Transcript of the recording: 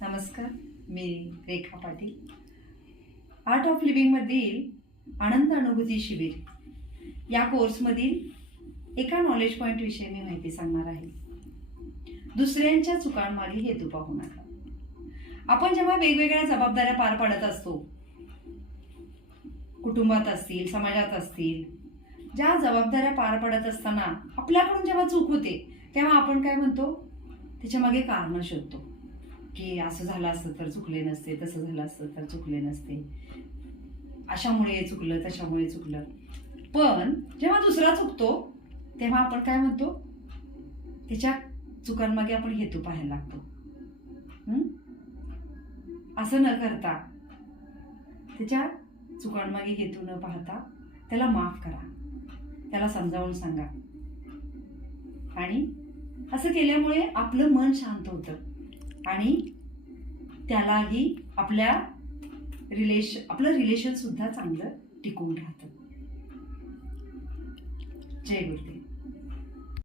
नमस्कार, मी रेखा Patil. Art of लिव्हिंगमधील आनंद अनुभूती शिबिर या कोर्समधील एका नॉलेज पॉईंट विषयी मी माहिती सांगणार आहे. दुसऱ्यांच्या चुकांमागे हेतू पाहू नका. आपण जेव्हा वेगवेगळ्या जबाबदाऱ्या पार पाडत असतो, कुटुंबात असतील, समाजात असतील, ज्या जबाबदाऱ्या पार पडत असताना आपल्याकडून जेव्हा चूक होते तेव्हा आपण काय म्हणतो, त्याच्या मागे कारण शोधतो की असं झालं असतं तर चुकले नसते, तसं झालं असतं तर चुकले नसते, अशामुळे चुकलं, तशामुळे चुकलं. पण जेव्हा दुसरा चुकतो तेव्हा आपण काय म्हणतो, त्याच्या चुकांमागे आपण हेतू पाहायला लागतो. असं न करता, त्याच्या चुकांमागे हेतू न पाहता त्याला माफ करा, त्याला समजावून सांगा. आणि असं केल्यामुळे आपलं मन शांत होतं आणि त्यालाही आपलं रिलेशन सुद्धा चांगलं टिकून राहतं. जय गुरुदेव.